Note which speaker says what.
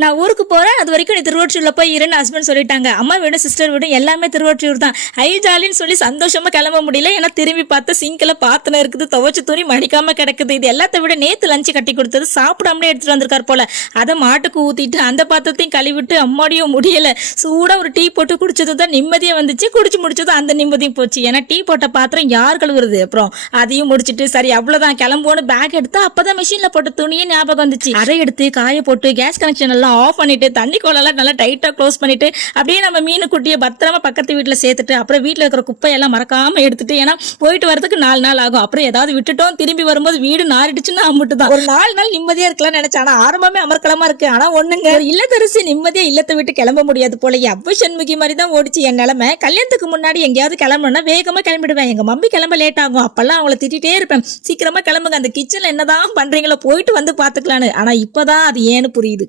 Speaker 1: நான் ஊருக்கு போகிறேன் அது வரைக்கும் நீ திருவொற்றியூரில் போய் இருன்னு ஹஸ்பண்ட் சொல்லிட்டாங்க. அம்மா வீடும் சிஸ்டர் வீடும் எல்லாமே திருவொற்றியூர் தான். ஐ ஜாலின்னு சொல்லி சந்தோஷமாக கிளம்ப முடியல. ஏன்னா திரும்பி பார்த்தா சிங்கில் பாத்திரம் இருக்குது துவச்சி துணி மடிக்காமல் கிடக்குது. இது எல்லாத்த விட நேற்று லஞ்சு கட்டி கொடுத்தது. சாப்பிடாமலே எடுத்துகிட்டு வந்திருக்கார் போல. அதை மாட்டுக்கு ஊற்றிட்டு அந்த பாத்திரத்தையும் கழுவிட்டு அம்மாடியும் முடியலை. சூடாக ஒரு டீ போட்டு குடிச்சது தான் நிம்மதியாக வந்துச்சு. குடிச்சு முடிச்சதும் அந்த நிம்மதியும் போச்சு. ஏன்னா டீ போட்ட பாத்திரம் யார் கழுவுறது? அப்புறம் அதையும் முடிச்சிட்டு சரி அவ்வளோதான் கிளம்போன்னு பேக் எடுத்து அப்போ தான் மிஷினில் போட்ட துணியே ஞாபகம் வந்துச்சு. அதை எடுத்து காய போட்டு கேஸ் கனெக்ஷன் எல்லாம் ஆஃப் பண்ணிட்டு தண்ணி கோலெல்லாம் நல்லா டைட்டா க்ளோஸ் பண்ணிட்டு அப்படியே நம்ம மீன் குட்டியை பத்திரமா பக்கத்து வீட்டுல சேர்த்துட்டு அப்புறம் வீட்டுல இருக்கிற குப்பையெல்லாம் மறக்காம எடுத்துட்டு ஏன்னா போயிட்டு வரதுக்கு நாலு நாள் ஆகும். அப்புறம் ஏதாவது விட்டுட்டோம் திரும்பி வரும்போது வீடு நாரிடுச்சுன்னா அம்முட்டு தான் ஒரு நாலு நாள் நிம்மதியா இருக்கலாம்னு நினைச்சேன். ஆனா ஆரம்பமே அமர்க்கலமா இருக்கு. ஆனா ஒண்ணுங்க. ஒரு இல்லத்தரசி நிம்மதியா இல்லத்தை விட்டு கிளம்ப முடியாது போல அவ்வை சண்முகி மாதிரி தான் ஓடிச்சு. என் நிலைமை கல்யாணத்துக்கு முன்னாடி எங்கேயாவது கிளம்பணும்னா வேகமா கிளம்பிடுவேன். எங்க மம்மி கிளம்ப லேட் ஆகும். அப்பெல்லாம் அவங்கள திட்டிட்டே இருப்பேன். சீக்கிரமா கிளம்புங்க. அந்த கிச்சன்ல என்னதான் பண்றீங்களோ போயிட்டு வந்து பாத்துக்கலான்னு ஆனா இப்பதான் அது ஏன்னு புரியுது.